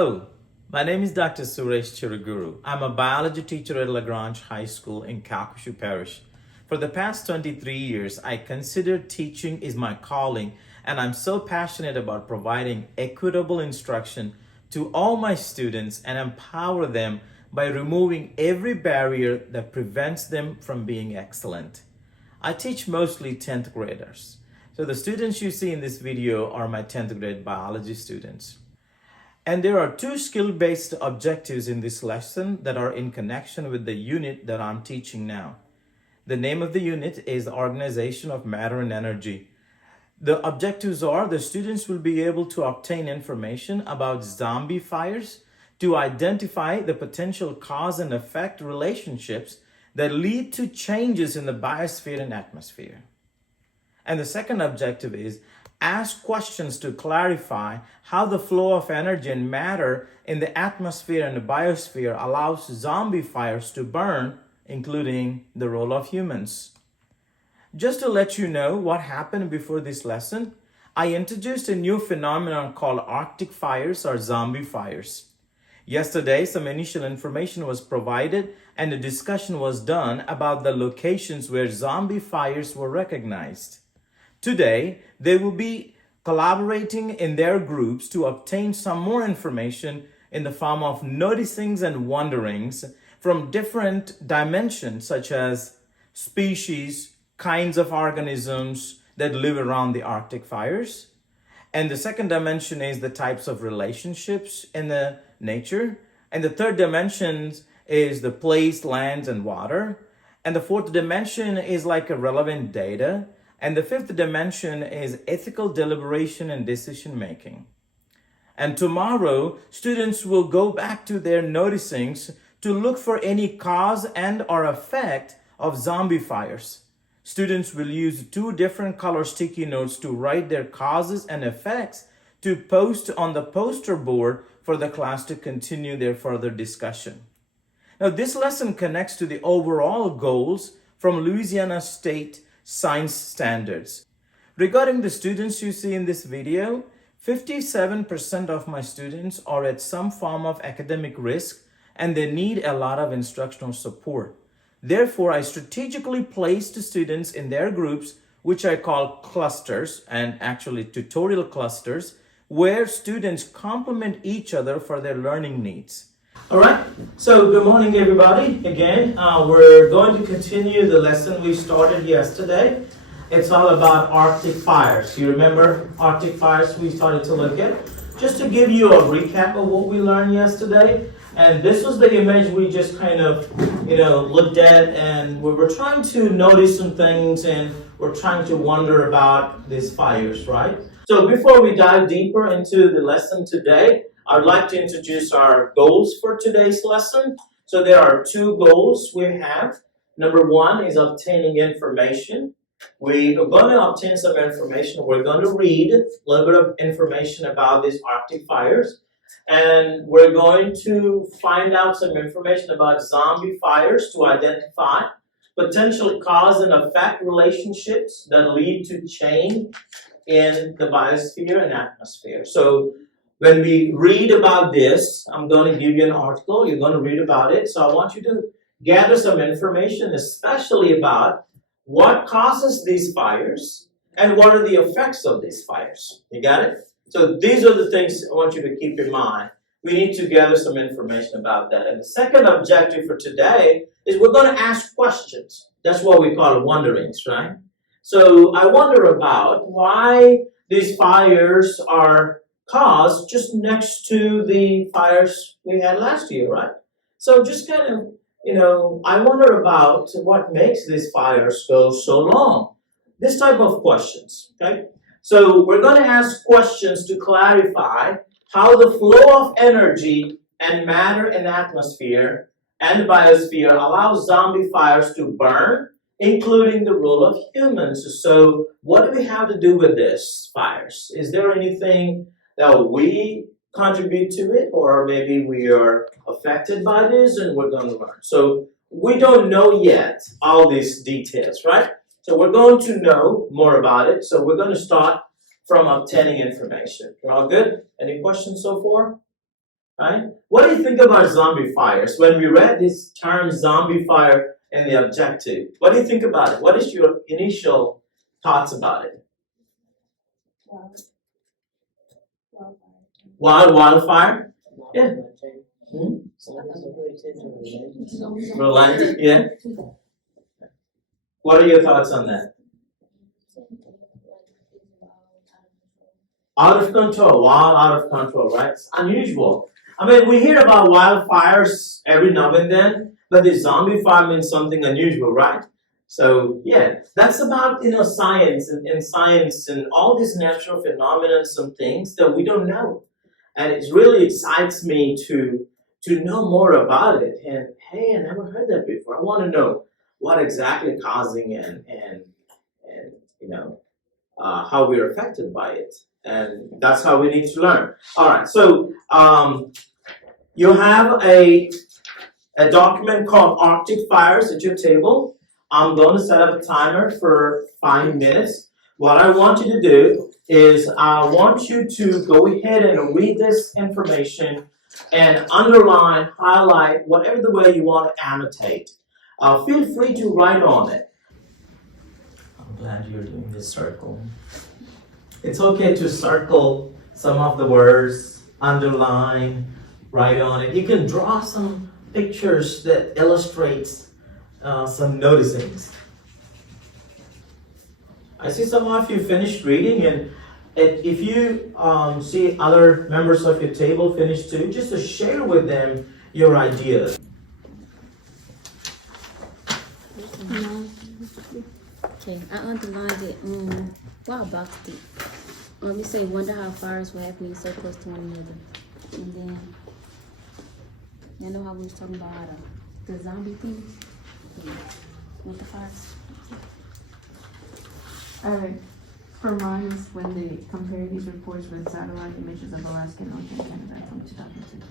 Hello, my name is Dr. Suresh Chiruguru. I'm a biology teacher at LaGrange High School in Calcasieu Parish. For the past 23 years, I consider teaching is my calling, and I'm so passionate about providing equitable instruction to all my students and empower them by removing every barrier that prevents them from being excellent. I teach mostly 10th graders. So the students you see in this video are my 10th grade biology students. And there are two skill-based objectives in this lesson that are in connection with the unit that I'm teaching now. The name of the unit is the Organization of Matter and Energy. The objectives are the students will be able to obtain information about zombie fires, to identify the potential cause and effect relationships that lead to changes in the biosphere and atmosphere. And the second objective is ask questions to clarify how the flow of energy and matter in the atmosphere and the biosphere allows zombie fires to burn, including the role of humans. Just to let you know what happened before this lesson, I introduced a new phenomenon called Arctic fires or zombie fires. Yesterday, some initial information was provided and a discussion was done about the locations where zombie fires were recognized. Today, they will be collaborating in their groups to obtain some more information in the form of noticings and wonderings from different dimensions, such as species, kinds of organisms that live around the Arctic fires. And the second dimension is the types of relationships in the nature. And the third dimension is the place, lands, and water. And the fourth dimension is like a relevant data. And the fifth dimension is ethical deliberation and decision making. And tomorrow, students will go back to their noticings to look for any cause and or effect of zombie fires. Students will use two different color sticky notes to write their causes and effects to post on the poster board for the class to continue their further discussion. Now, this lesson connects to the overall goals from Louisiana State Science Standards. Regarding the students you see in this video, 57% of my students are at some form of academic risk and they need a lot of instructional support. Therefore, I strategically placed students in their groups, which I call clusters and actually tutorial clusters, where students complement each other for their learning needs. All right, so good morning, everybody. Again, we're going to continue the lesson we started yesterday. It's all about Arctic fires. You remember Arctic fires we started to look at? Just to give you a recap of what we learned yesterday. And this was the image we just kind of, looked at, and we were trying to notice some things and we're trying to wonder about these fires, right? So before we dive deeper into the lesson today, I'd like to introduce our goals for today's lesson. So there are two goals we have. Number one is obtaining information. We are going to obtain some information. We're going to read a little bit of information about these Arctic fires. And we're going to find out some information about zombie fires to identify potential cause and effect relationships that lead to change in the biosphere and atmosphere. So when we read about this, I'm going to give you an article. You're going to read about it. So I want you to gather some information, especially about what causes these fires and what are the effects of these fires. You got it? So these are the things I want you to keep in mind. We need to gather some information about that. And the second objective for today is we're going to ask questions. That's what we call wonderings, right? So I wonder about why these fires are caused just next to the fires we had last year, right? So just kind of, I wonder about what makes these fires go so long. This type of questions, okay? So we're going to ask questions to clarify how the flow of energy and matter in the atmosphere and the biosphere allows zombie fires to burn, including the role of humans. So what do we have to do with these fires? Is there anything that we contribute to it, or maybe we are affected by this and we're going to learn? So we don't know yet all these details, right? So we're going to know more about it. So we're going to start from obtaining information. You're all good? Any questions so far? right? What do you think about zombie fires? When we read this term zombie fire and the objective, what do you think about it? What is your initial thoughts about it? Wildfire? Yeah. Relent? Yeah. What are your thoughts on that? Out of control, wild, out of control, right? It's unusual. I mean, we hear about wildfires every now and then, but the zombie fire means something unusual, right? So yeah, that's about science and science and all these natural phenomena, some things that we don't know, and it really excites me to know more about it. And hey, I never heard that before. I want to know what exactly causing and how we're affected by it. And that's how we need to learn. All right, so you have a document called Arctic Fires at your table. I'm going to set up a timer for 5 minutes. What I want you to do is I want you to go ahead and read this information and underline, highlight, whatever the way you want to annotate. Feel free to write on it. I'm glad you're doing this circle. It's okay to circle some of the words, underline, write on it. You can draw some pictures that illustrates some noticings. I see some of you finished reading, and if you see other members of your table finish too, just to share with them your ideas. Okay, I underlined it. Wow, boxed it. Let me say, wonder how fires were happening so close to one another. And then, you know how we was talking about the zombie thing? Yeah. With the fires. For mine was when they compared these reports with satellite images of Alaska and Northern Canada from 2010 to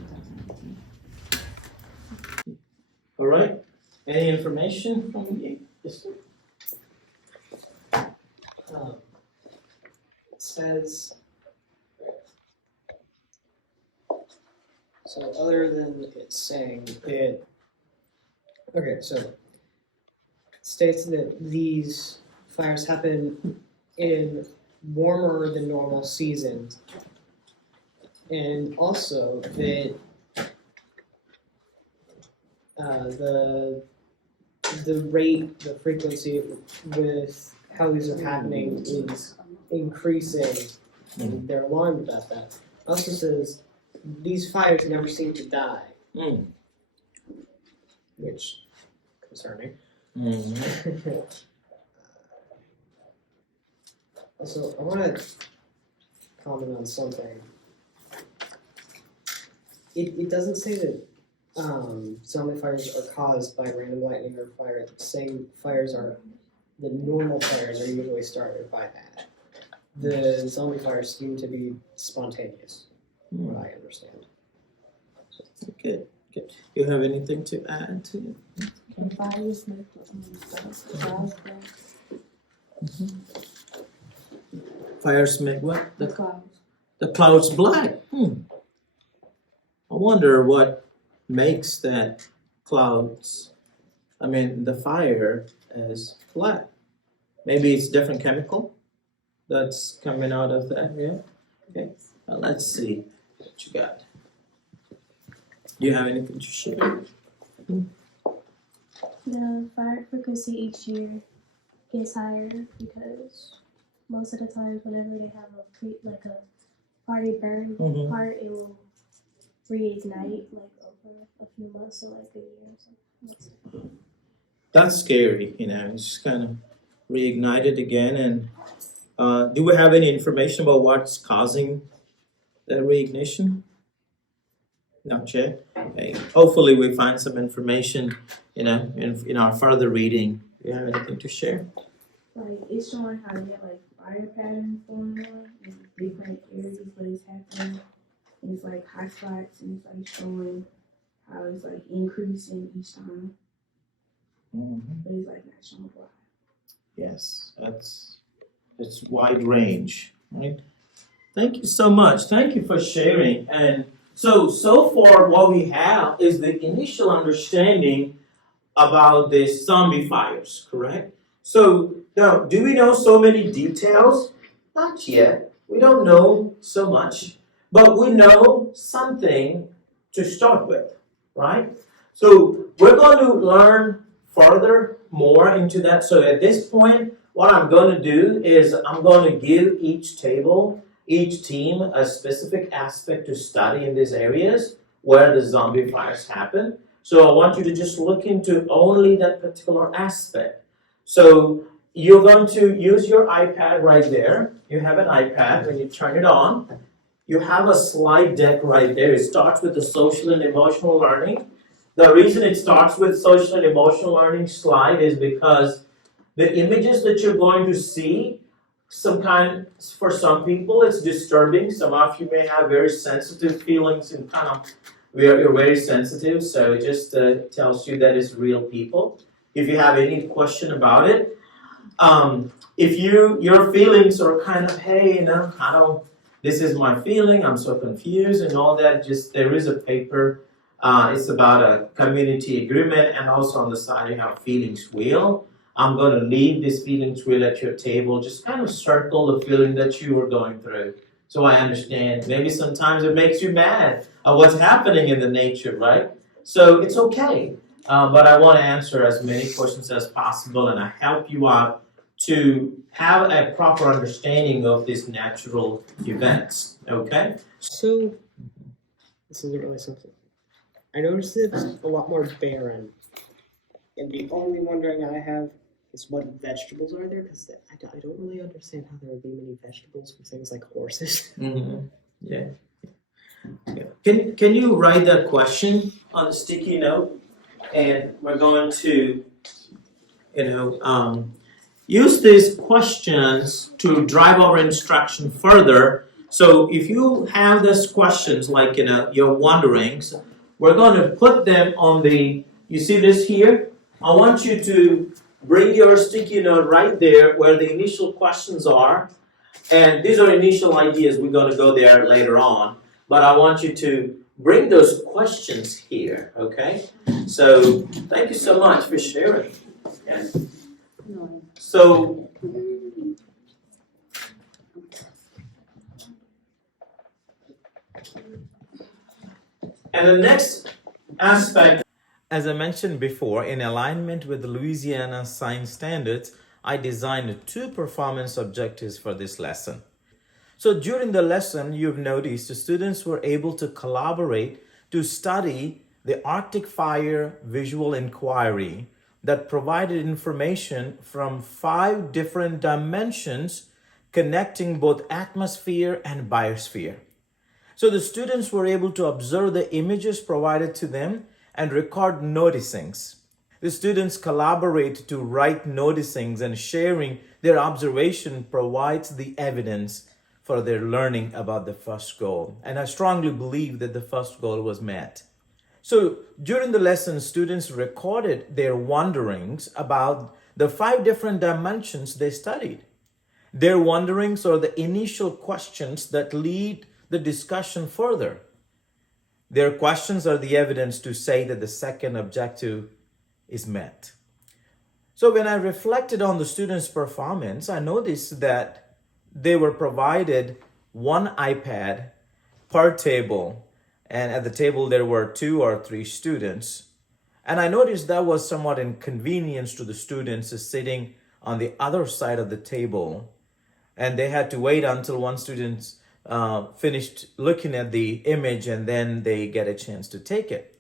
2018. All right. Any information from you? Yes, sir. It says, so other than it saying it, okay, so it states that these fires happen in warmer than normal seasons, and also that the rate, the frequency with how these are happening is increasing, and they're alarmed about that. It also says these fires never seem to die, which concerning. Also, I want to comment on something. It doesn't say that zombie fires are caused by random lightning or fire. It's saying the normal fires are usually started by that. The zombie fires seem to be spontaneous, from what I understand. Good. Good. You have anything to add to it? The fires make the clouds black. Fires make what? The clouds. The clouds black. I wonder what makes that clouds, the fire as black. Maybe it's different chemical that's coming out of that, yeah? Okay, well, let's see what you got. Do you have anything to share? The fire frequency each year gets higher because most of the times whenever they have a party burn part, it will reignite over a few months, so a year or something. That's scary, it's just kind of reignited again. And do we have any information about what's causing that reignition? Not yet. Okay. Hopefully we find some information, in our further reading. Do you have anything to share? It's showing how they get fire patterns going on in different areas where it's happening. And it's hot spots, and it's showing how it's increasing each time. But it's not showing why. Yes, it's wide range, right? Thank you so much. Thank you for sharing. And So far what we have is the initial understanding about the zombie fires, correct? So now, do we know so many details? Not yet. We don't know so much, but we know something to start with, right? So we're going to learn further more into that. So at this point, what I'm going to do is I'm going to give each table, each team a specific aspect to study in these areas where the zombie fires happen. So I want you to just look into only that particular aspect. So you're going to use your iPad right there. You have an iPad. When you turn it on, you have a slide deck right there. It starts with the social and emotional learning. The reason it starts with social and emotional learning slide is because the images that you're going to see, for some people, it's disturbing. Some of you may have very sensitive feelings and you're very sensitive, so it just tells you that it's real people. If you have any question about it, if your feelings are kind of, hey, this is my feeling, I'm so confused and all that, just there is a paper, it's about a community agreement, and also on the side you have feelings wheel. I'm going to leave this feelings wheel at your table, just kind of circle the feeling that you were going through. So I understand. Maybe sometimes it makes you mad at what's happening in the nature, right? So it's okay. But I want to answer as many questions as possible, and I help you out to have a proper understanding of these natural events. Okay? So, this isn't really something. I noticed it's a lot more barren. And the only wondering I have is what vegetables are there? Because I don't really understand how there would be many vegetables for things like horses. Mm-hmm. Yeah. Can you write that question on a sticky note? And we're going to, use these questions to drive our instruction further. So if you have these questions, like, your wonderings, we're going to put them on you see this here? I want you to bring your sticky note right there where the initial questions are. And these are initial ideas. We're going to go there later on. But I want you to bring those questions here, okay? So thank you so much for sharing. Okay. So and the next aspect, as I mentioned before, in alignment with the Louisiana Science Standards, I designed 2 performance objectives for this lesson. So during the lesson, you've noticed the students were able to collaborate to study the Arctic Fire Visual Inquiry that provided information from 5 different dimensions connecting both atmosphere and biosphere. So the students were able to observe the images provided to them and record noticings. The students collaborate to write noticings, and sharing their observation provides the evidence for their learning about the first goal. And I strongly believe that the first goal was met. So during the lesson, students recorded their wonderings about the 5 different dimensions they studied. Their wonderings are the initial questions that lead the discussion further. Their questions are the evidence to say that the second objective is met. So when I reflected on the students' performance, I noticed that they were provided 1 iPad per table, and at the table there were 2 or 3 students. And I noticed that was somewhat inconvenience to the students sitting on the other side of the table, and they had to wait until one student finished looking at the image, and then they get a chance to take it.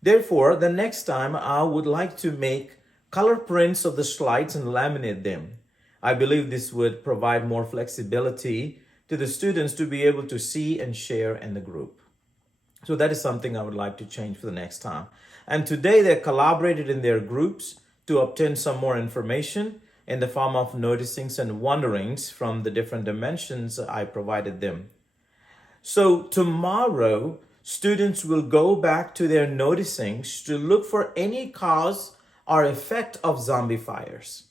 Therefore, the next time I would like to make color prints of the slides and laminate them. I believe this would provide more flexibility to the students to be able to see and share in the group. So that is something I would like to change for the next time. And today they collaborated in their groups to obtain some more information in the form of noticings and wonderings from the different dimensions I provided them. So tomorrow, students will go back to their noticings to look for any cause or effect of zombie fires.